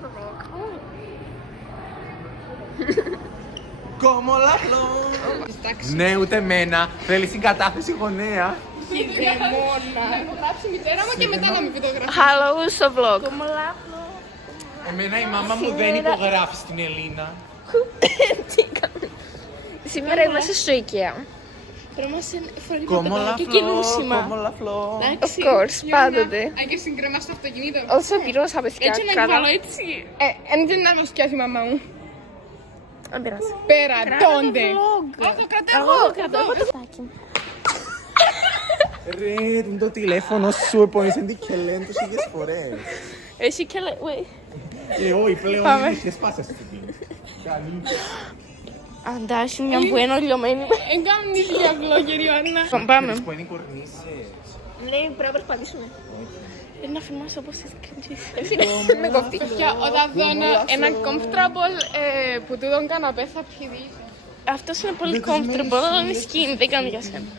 το vlog. Κόμολαφλό! Ναι, ούτε εμένα. Θέλει συγκατάθεση γονέα. Να υπογράψει η μητέρα μου και μετά να με φωτογραφίσει. Hello στο vlog. Εμένα η μάμα μου δεν υπογράφει στην Ελίνα. Τι κάνουμε. Σήμερα είμαστε στο IKEA. Πρέπει να σε φορητικό και Κόμολαφλό, κινούσιμα. κόμολαφλό. Of course, πάντοτε. Αν και συγκρεμά στο αυτοκίνητο. Όσο πυρώσα παιδιά, Έτσι να καλά. βάλω έτσι. Αν δεν να μας πιάσει η μαμά μου. Δεν πειράζει. Πέρα, τόντε. Vlog. Το κρατάω εγώ. Ρε, το τηλέφωνο σου επώνεσαι την κελέν τους ίδιες φορές. Εσύ και λέει, wait. Όχι, πλέον είχες πάσα στην πίνη. Αντάσου μια που είναι ολιωμένη. Εν κάνουν τη δουλειά vlogger, Ιωάννα. Πάμε. Που είναι οι κορνίσες. Ναι, πρέπει να περπατήσουμε. Να φιλμάσω όπως θες κρατήσεις. Με κοφτεί. Παιδιά, όταν δω έναν comfortable που τούτον καναπέ θα πηδεί. Αυτός είναι πολύ comfortable, αλλά είναι skin, δεν κάνω για σένα.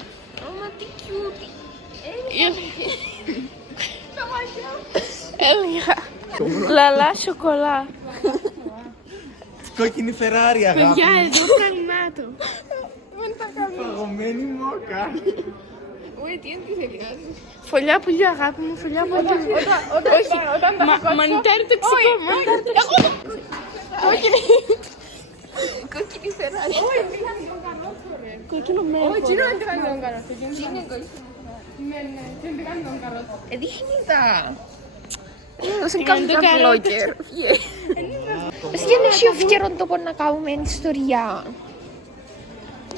Ωμα, τι cute. Έλεγα. Λαλά σοκολά. Κόκκινη Φεράρι, αγάπη. Παιδιά, εδώ πραλινά του. Παγωμένη μόκα. Ουε, τι είναι τι θέλει. Φωλιά πουλιά, αγάπη μου, φωλιά πουλιά. Όταν τα σκότσω. Μανιτάρι τοξικό, μανιτάρι τοξικό. Κόκκινη Φεράρι. Όχι, δεν είναι τον καρότσο, ρε. Κόκκινο μέρο. Όχι, τι είναι τον καρότσο. Ναι, ναι, δεν είναι τον καρότσο. Δείχνει τα. Δεν κάνουμε τα vlogger. Πες για να σου ευκαιρόν το να κάνουμε ιστορία.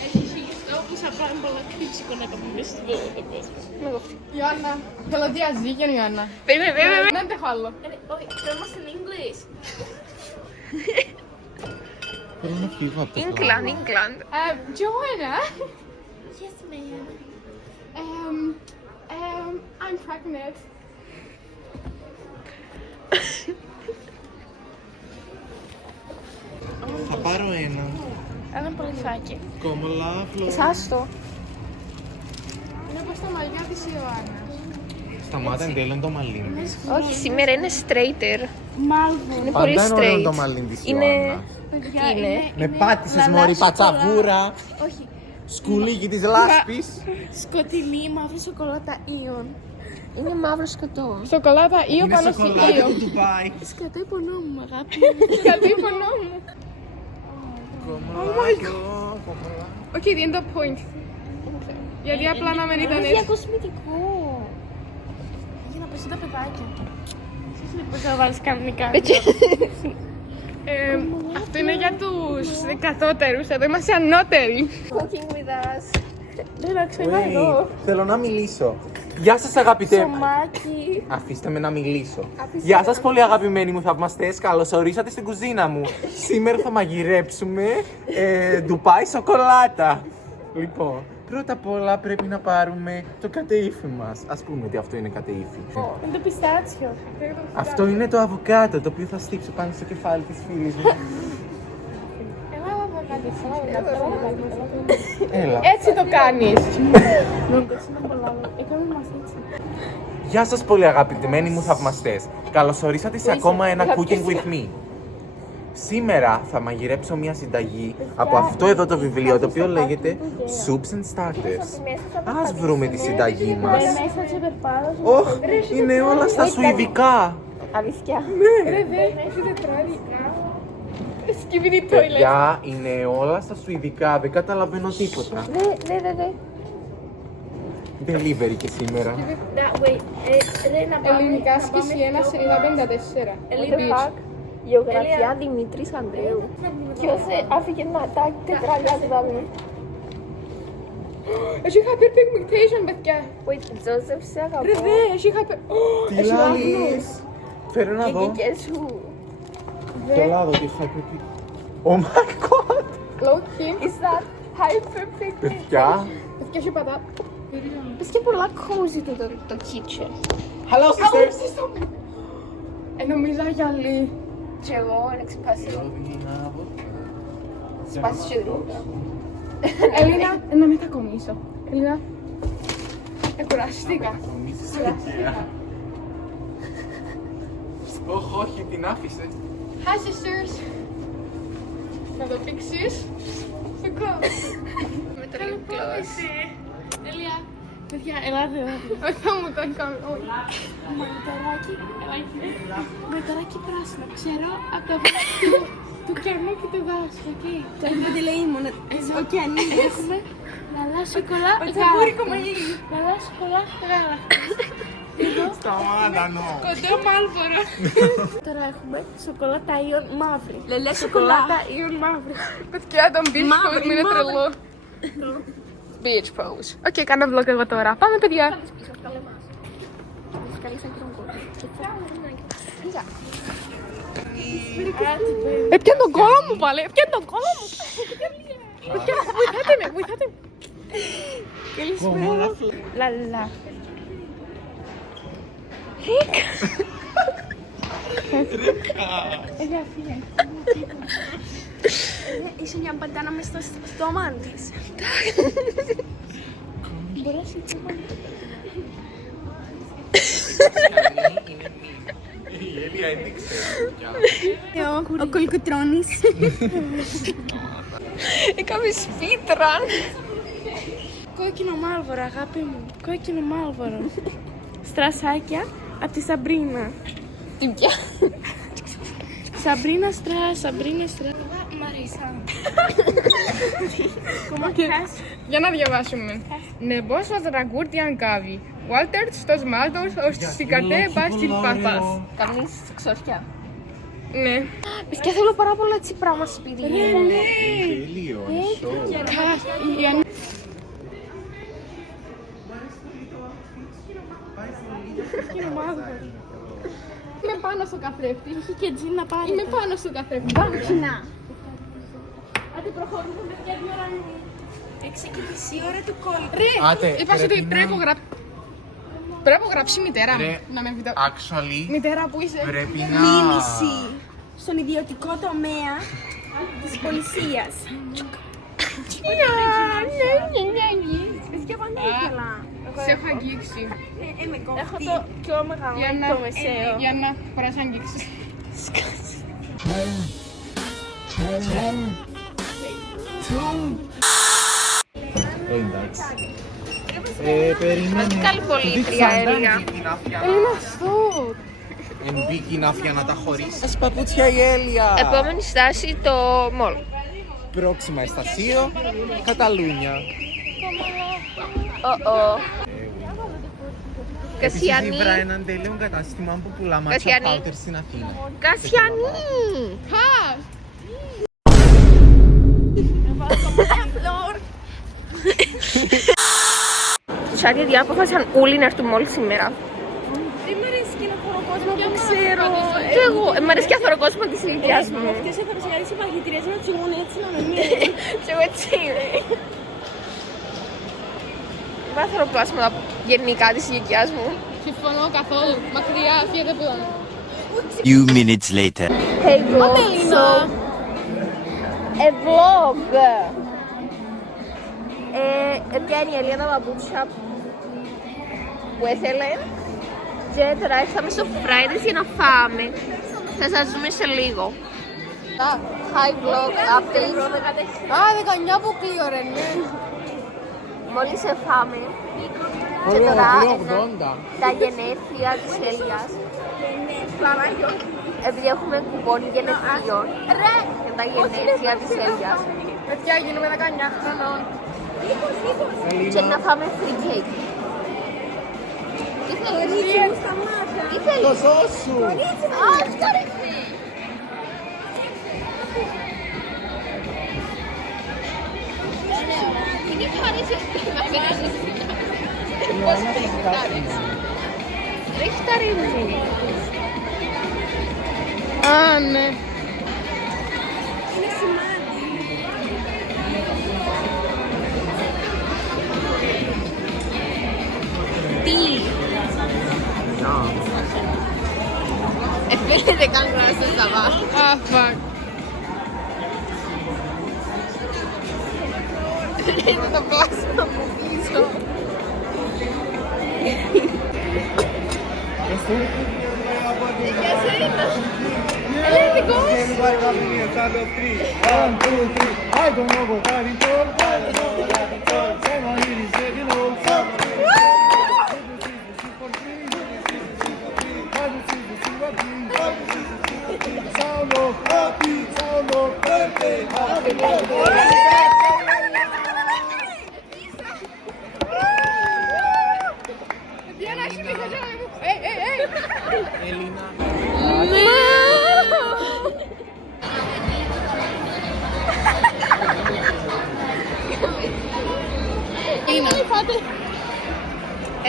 Έχεις ηγιστό που θα πάρουν πολλά κρίσικο να κάνουμε στο κόσμο. Ιωάννα, θέλω διαζύγιο, Ιωάννα. Περίμενε. Δεν αντέχω άλλο. Όχι, πρέπει να είναι English. Θέλω να φύγω από το England. Joanna? Yes, ma'am. I'm pregnant. Θα πάρω ένα. Ένα πολυθάκι. Κόμολαφλό. Εσάς το. Είναι πως τα μαλλιά της Ιωάννας. Σταμάτα εν τέλει το μαλλί μου. Όχι, σήμερα είναι straighter. Μάλβο. Είναι πολύ Πάντα είναι ωραίο straight. το μαλλί της Είναι... Ιωάννας. Τι είναι. Με πάτησες μωρή πατσαβούρα. Όχι. Σκουλίκι της λάσπης. Σκοτεινή, μαύρη σοκολάτα Ιων. Είναι μαύρο σκοτό. Σοκολάτα Ιω Είναι πάνω στη σοκολάτα Ιω. του Ντουμπάι. Σκατό υπονό μου, αγάπη. Σκατό υπονό μου. Κόμολαφλό, κόμολα. Οκ, τι είναι το point. Γιατί απλά να μην ήταν Είναι για έτσι. κοσμητικό. Για να πέσει τα παιδάκια. Πώς θα βάλεις κανονικά. Αυτό είναι για τους κατώτερους, εδώ είμαστε ανώτεροι. Cooking with us. Δεν να Wait, θέλω να μιλήσω. Γεια σας αγαπητέ. Σομάκι. Αφήστε με να μιλήσω. Γεια σας πολύ αγαπημένοι μου θαυμαστές. Καλώς ορίσατε στην κουζίνα μου. Σήμερα θα μαγειρέψουμε ντουπάι σοκολάτα. Λοιπόν, πρώτα απ' όλα πρέπει να πάρουμε το κατεΐφι μας. Ας πούμε ότι αυτό είναι κατεΐφι. Είναι το πιστάτσιο. Αυτό είναι το αβοκάτο, το οποίο θα στύψω πάνω στο κεφάλι της φίλης μου. Έλα. Έτσι το κάνεις. Γεια σας πολύ αγαπημένοι μου θαυμαστές. Καλώς ορίσατε σε ακόμα ένα Cooking with me. Σήμερα θα μαγειρέψω μια συνταγή από αυτό εδώ το βιβλίο, το οποίο λέγεται Soups and Starters. Ας βρούμε τη συνταγή μας. Ωχ, είναι όλα στα σουηδικά. Αλήθεια. Ρε δε, έχει τετράδι. Σκύβει το Παιδιά, είναι όλα στα σουηδικά, δεν καταλαβαίνω τίποτα. Δε. Delivery και σήμερα. Ελληνικά σκήση 1 σελίδα 54. What Γεωγραφία Δημήτρης Ανδρέου. Ποιος άφηγε να τα τετράλια του δάμε. Έχει hyperpigmentation, παιδιά. Wait, Τζόσεφ, σε αγαπώ. Ρε δε, έχει hyper... Τι λάλης. Φέρω να δω. Και σου. Το λάδο της Oh my god. Low key. Is that hyperpigmentation? Παιδιά. Παιδιά, έχει πατά. Πες και πολλά cozy το kitchen. Hello sisters. Νομίζω γυαλί. Και εγώ είναι ξεπάσει. Σπάσεις και δρόμους. Ελίνα, να μετακομίσω. Ελίνα, κουραστήκα. Όχι, την άφησε. Hi sisters. Να το πήξεις. Στο κόμμα. Με το lip gloss. Τέλεια. Παιδιά, ελάτε. Όχι, θα μου το κάνω. Μανιταράκι πράσινο. Ξέρω από το βάθο του κερνού και του δάσου. Το έχουμε τη λέει μόνο. Ωκεανίες. Έχουμε λαλά σοκολά Πατσαβούρικο μαλλί. λαλά σοκολά γάλα. Σταμάτα, νο. Κοντό μάλβορο. Τώρα έχουμε σοκολάτα Ιον μαύρη. Λελέ σοκολάτα. Ιον μαύρη. Παιδιά, τον beach pose μου είναι τρελό. Beach pose. Οκ, κάνω vlog εγώ τώρα. Πάμε, παιδιά. Έπιαν τον κόλλο μου πάλι, έπιαν τον κόλλο μου. Βοηθάτε με, βοηθάτε με. Καλησπέρα. Λαλά. Είσαι μια μπαντάνα μες στο στόμα της. Η Έλια έδειξε. Ο κολκοτρώνης. Έκαμε σπίτραν. Κόκκινο μάλβορο, αγάπη μου. Κόκκινο μάλβορο. Στρασάκια από τη Σαμπρίνα. Τι πια. Σαμπρίνα Στρας, Σαμπρίνα Στρας. Μ' αρέσει. Για να διαβάσουμε. Νεμπός ο δραγκούρτιαν κάβει. Βάλτερ στο σμάλτος ως σικατέ μπάστιλ παπάς. Καμνείς ξόρια. Ναι. Παιδιά, θέλω πάρα πολλά έτσι πράγμα στο σπίτι. Τέλειο, ανισό. Είμαι πάνω στο καθρέφτη. Έχει και τζιν να πάρει. Είμαι πάνω στο καθρέφτη. Βάγκινα. Άντε προχωρούμε παιδιά, τι ώρα είναι. Εξεκίνησε η ώρα του κόλπου. Άτε, Ρε, είπα ότι πρέπει να- πρέπει να γράψει μητέρα μου. Ρε, Να με βιδω... actually, Μητέρα που είσαι. πρέπει να... Μήνυση στον ιδιωτικό τομέα της πολισίας. Παιδιά, πάντα ήθελα. Σε έχω αγγίξει. Με κόφτη. Έχω το πιο μεγάλο, το μεσαίο. Για να φοράς αγγίξεις. Εντάξει. Περιμένουμε. Καλή πολίτρια, Έλια. Έλα αυτό. Εν μπήκε ναύια να τα χωρίσει. Στα παπούτσια η Έλια. Επόμενη στάση το μολ. Πρόξιμα εστασίο, Καταλούνια. Επίσης Κασιανή. ήβρα έναν τέλειο κατάστημα που πουλά μάτσα Κασιανή. πάουτερ στην Αθήνα. Κασιανή. Χα! Τους άρια αποφάσισαν όλοι να έρθουν μόλις σήμερα. Δεν μ' αρέσει και να φορώ κόσμο που ξέρω. Και εγώ, μ' αρέσει και αθωρό κόσμο της ηλικίας μου. Αυτές έχω ρωσιάρεις οι μαγητηρίες να τσιγούν έτσι να με μείνουν. Και εγώ έτσι είμαι. Δεν θέλω πλάσματα γενικά της ηλικίας μου. Συμφωνώ καθόλου. Μακριά, φύγετε από εδώ. Few minutes later. Hey vlog, so... A vlog! Πιάνει η Ελία τα παπούτσια που έθελε και τώρα ήρθαμε στο Fridays για να φάμε. Θα σας δούμε σε λίγο. Hi vlog, update. Α, 19 που κλείω ρε, ναι. Μόλις φάμε και τώρα είναι τα γενέθλια της Ελίας. Επειδή έχουμε κουπόνι γενεθλίων για τα γενέθλια της Ελίας. Παιδιά, γίνομαι 19 χρονών. Και να φάμε free cake. Τι θέλεις? Τι θέλεις? Το σώσου! Α, ευχαριστώ. Είναι χαρίσει να περάσεις. Πώς ρίχταρες. Ρίχταρες. Α, ναι. Τι. Φαίνεται καν γράστα στα βάθη. Α, fuck. Φαίνεται το πλάσμα από πίσω. Εσύ. Έλληνας. Ελληνικός. Everybody copy me, count of 3. 1, 2, 3. I don't know what I talk. I don't know what I talk. Come on, here is it, you know. Sound of happy, sound of birthday, happy birthday. Διana, έχει πει χαζά μου. Έλληνα.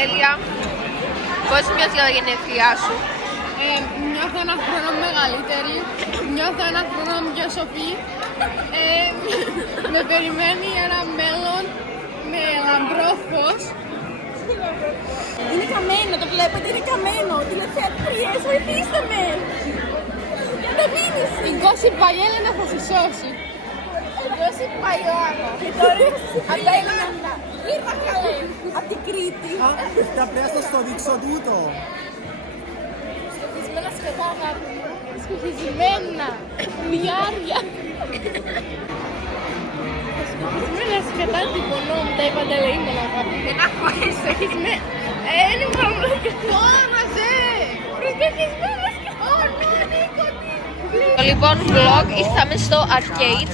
Έλια, πώς νιώθεις για τα γενέθλιά σου? Νιώθω ένα χρόνο μεγαλύτερη, νιώθω ένα χρόνο πιο σοφή. Με περιμένει ένα μέλλον με λαμπρό φως. Είναι καμένο, το βλέπετε, είναι καμένο. Τηλεθεατρίες, βοηθήστε με. Καταμήνυση. Η Gossip by Elena θα σε σώσει. Gossip by Elena. Και τώρα από τα Ελλάδα. Ήρθα καλέ. Από την Κρήτη. Θα πρέπει να στο δείξω τούτο. Σκοτισμένα σκατά, αγάπη μου. Σκουπισμένα. Διάρκεια. Σκουπισμένα σκατά την πονώ μου, τα είπατε λέει μόνο αγάπη. Δεν ακούεις. Σκουπισμένα. Είναι πραγματικά. Όνασε. Φρυσκακισμένα σκατά. Ω, Νίκο, Το λοιπόν vlog, ήρθαμε στο arcade,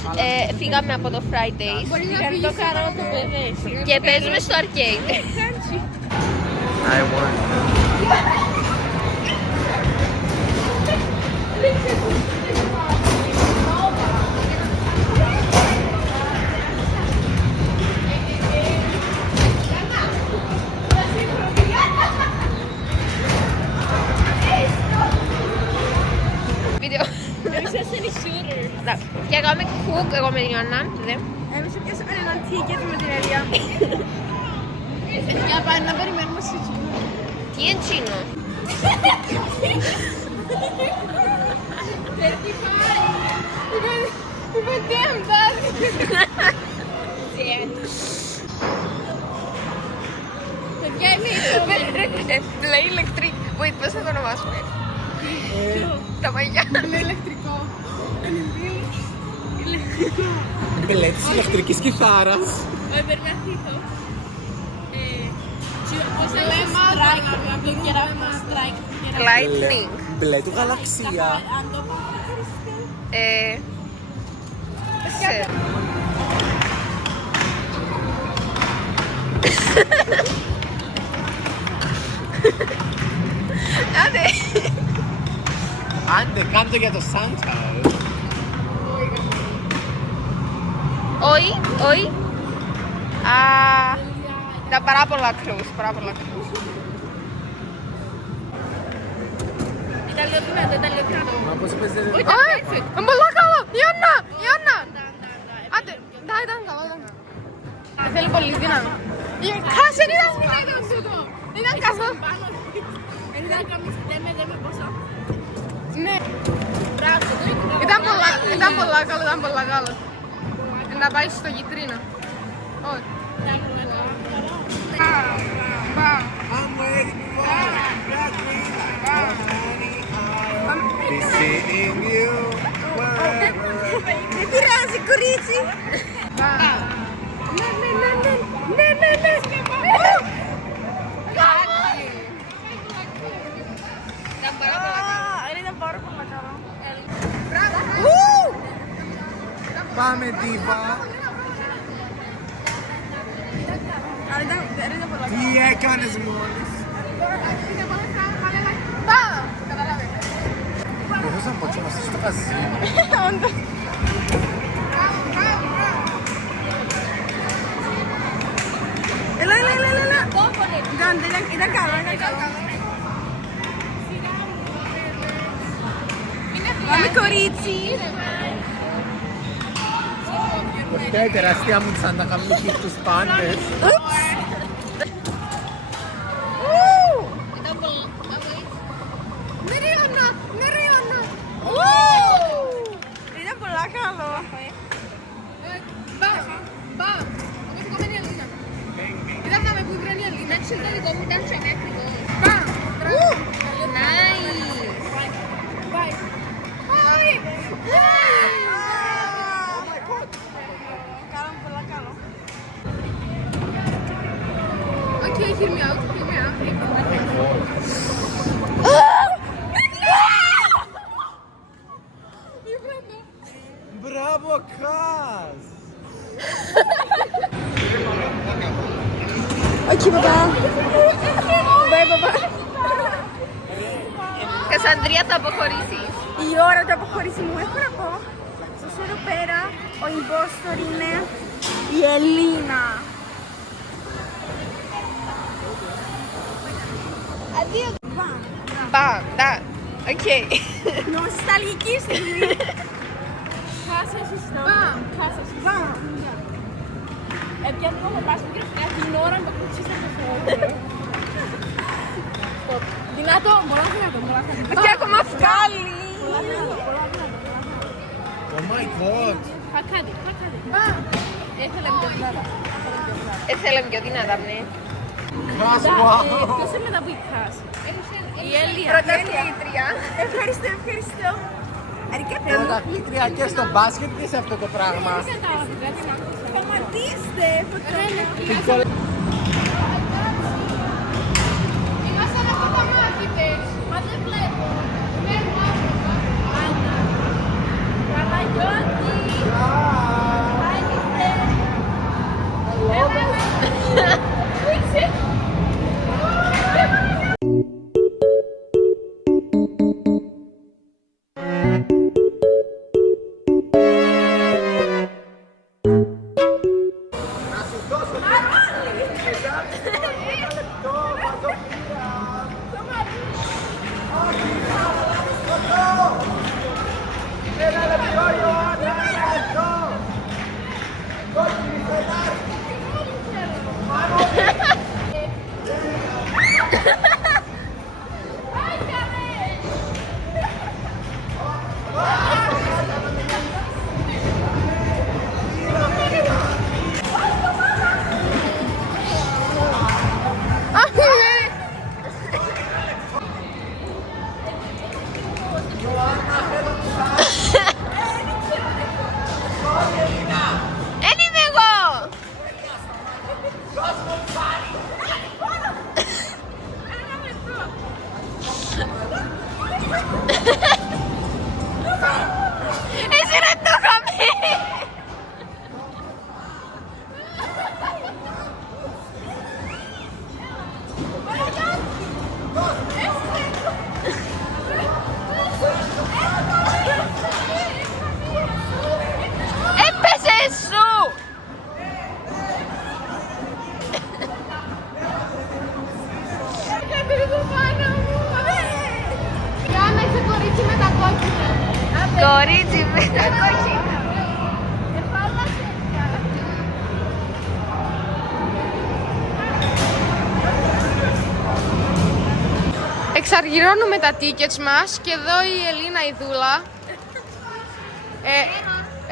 φύγαμε από το Fridays Μπορείς να φύγεις χαρό το παιδί. και παίζουμε στο arcade. I won. Βίντεο. Και κάνουμε cook εγώ με την Ιωάννα. Εμείς πιάσαμε έναν ticket με την Ελία. Για πάνε να περιμένουμε στο κοινό. Τι είναι τσίνο? Είπε τι αμπάρει. Παιδιά είμαι η Λέει ηλεκτρικ. Wait, πώς θα το ονομάσουμε? Τα μαγιά. Είναι ηλεκτρικό. Μπελέ της ηλεκτρικής κιθάρας. Πρέπει να θύθω. Πώς θα λέμε strike, από το κεράμα strike. Lightning. Μπλε του γαλαξία. Σε. Άντε. Άντε, κάντο για το Σάντα. Όχι, όχι. Ήταν πάρα πολλά cruise, πάρα πολλά cruise. Ήταν λίγο δυνατό, ήταν λίγο δυνατό. Μα πώς παίζετε. Όχι, είναι πολύ καλό. Ιωάννα, Ιωάννα. Άντε, ήταν καλό, ήταν καλό. Θέλει πολύ δύναμη. Χάσε, δεν ήταν τούτο. Ήταν καθόλου. Ναι. Ήταν πολλά καλό, ήταν πολλά καλό. Να πάει στο γητρίνο. Όχι. I'm waiting for that Be seeing you wherever. Δεν πειράζει, κορίτσι. Ήταν πάρα πολύ καλό. Πάμε, Δίβα. Τι έκανες μόλις. Μπορούσα να πω και είμαστε στο καζίνο. Έλα. Ήταν καλό, ήταν καλό. Πάμε, κορίτσι. Αυτή η τεράστια μου τσάντα κάνουμε και τους πάντες. Ήταν πολλά καλό. Είδαμε που βρένει η Ελίνα. Έτσι το δικό μου ήταν σε μέχρι εδώ. Nice. Κάναμε πολλά καλό. Okay, hear me out, hear me out. Μπράβο, Κας! Okay, bye bye. Bye bye. Κασανδρία, θα αποχωρήσεις. Η ώρα του αποχωρήσιμου έχω να πω. Σας εδώ πέρα ο impostor είναι η Ελίνα. Αντίο. Μπαμ, τα. Οκ. Νοσταλγική στιγμή. Χάσε συστό. Μπαμ. Έπιανε το χωπάσμα και την ώρα με το κουτσίστα στο χώρο. Δυνατό, πολλά δυνατό. Και ακόμα βγάλει. Oh my god! Φακάδι. Έθελε πιο δυνατά, ναι. Κας, wow! Ποιος είναι μετά που η Χάς? Η Έλια. Πρωταθλήτρια. Ευχαριστώ. Αρκετά. Πρωταθλήτρια και στο μπάσκετ και σε αυτό το πράγμα. Σταματήστε. Ήμασταν από τα μάθητες. Μα δεν βλέπω. Άννα. Παναγιώτη. Εν είμαι εγώ. Εσύ ρε το χαμί. Έπεσες σου. Γιάννα, είσαι κορίτσι με τα κόκκινα. Κορίτσι με τα κόκκινα. Εξαργυρώνουμε τα tickets μας και εδώ η Ελίνα η δούλα.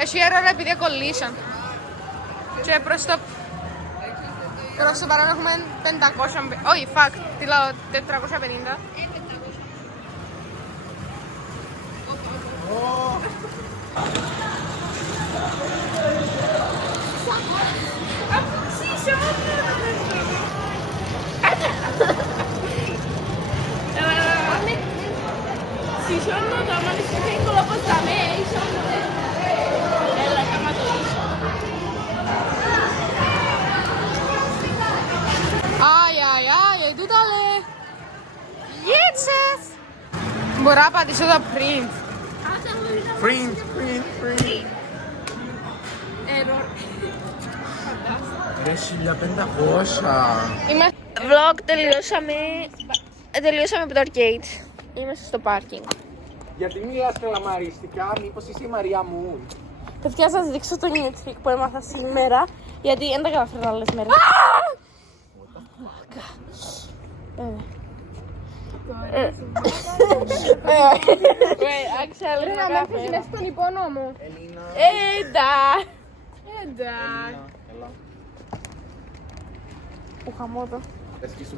Εσύ έρωρα επειδή κολλήσαν. Και προς το παρόν έχουμε 500, όχι, fuck, τι λέω, 450. Si sono domani si vengono a portare sono bella camatolisa. Ai, τούτα λέ. Γίτσες. Μπορώ να πατήσω το print. Print. Error. Ρε 1500. Είμαστε vlog, τελειώσαμε από το arcade. Είμαστε στο πάρκινγκ. Γιατί μιλάς καλαμαριστικά, μήπως είσαι η Μαρία μου? Παιδιά, σας δείξω το new trick που έμαθα σήμερα, γιατί δεν τα καταφέρνω άλλες μέρες. Πρέπει να με έφυγε μέσα στον υπόνο μου. Εντάξει.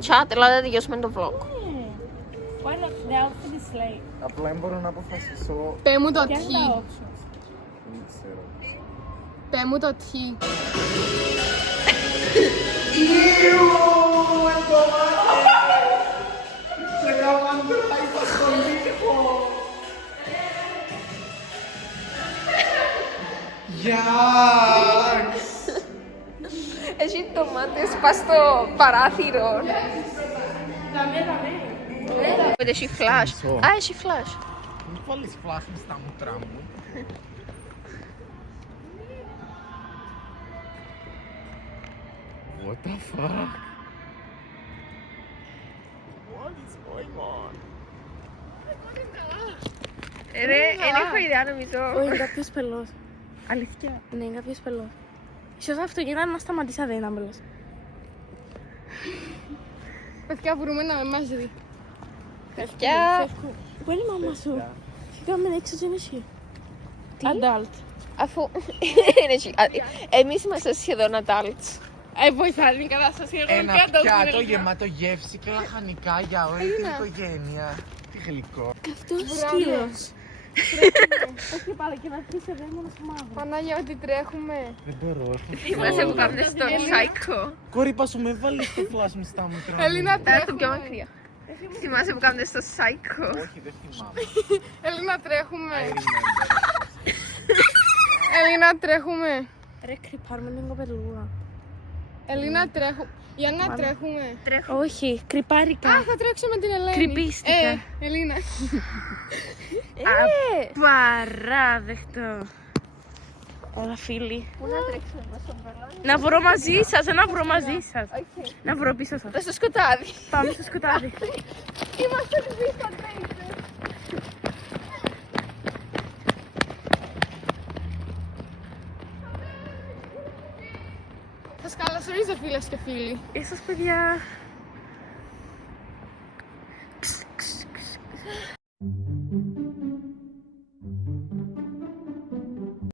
Chat, ελάτε να τελειώσουμε το vlog. The outfit is late. Απλά δεν μπορώ να αποφασίσω. Πε μου το Ποια είναι τι. τα options? Δεν ξέρω. Πε μου το τι. Έχει ντομάτες πας στο παράθυρο. Έχει φλάσ. Α, έχει φλάσ. Μην βάλεις φλάσμα στα μούτρα μου. What the fuck? What is going on? Ρε, δεν έχω ιδέα νομίζω. Όχι, κάποιος πελός. Αλήθεια. Ναι, κάποιος πελός. Ίσως αυτό γίνανε να σταματήσει αν δεν ήταν πελός. Παιδιά, μπορούμε να με μας δει. Παιδιά, Πού είναι η μάμα σου? Φύγαμε έξω και είναι εσύ. Adult. αφού... Εμείς είμαστε σχεδόν adults. Βοηθάει την κατάσταση. Εγώ Ένα δεν το πιάτο ξέρω. γεμάτο γεύση και λαχανικά για όλη την οικογένεια. Τι γλυκό. Αυτός σκύλος. Όχι πάλι και να αφήσει εδώ μόνο στο μαύρο. Πανάγια, ότι τρέχουμε. Δεν μπορώ. Θυμάσαι που κάνουμε στο Psycho. Κόρη, σου με βάλεις το φλάσμα στα μούτρα. Ελίνα, Έρθω πιο τρέχουμε. μακριά. Θυμάσαι που κάνουμε στο Psycho. Όχι, δεν θυμάμαι. Ελίνα, τρέχουμε. I remember. Ελίνα, τρέχουμε. Ρε κρυπάρουμε την κοπελούα. Ελίνα, τρέχουμε. Για να τρέχουμε. Όχι, κρυπάρικα. Α, θα τρέξουμε την Ελένη. Κρυπίστηκα. Ελίνα. Παράδεκτο. Όλα φίλοι. Πού να τρέξουμε μας στον μπαλόνι. Να βρω μαζί σας, να βρω μαζί σας. Να βρω πίσω σας. Στο σκοτάδι. Πάμε στο σκοτάδι. Είμαστε πίσω, τρέχουμε. Σας καλωσορίζω φίλες και φίλοι. Ίσως παιδιά.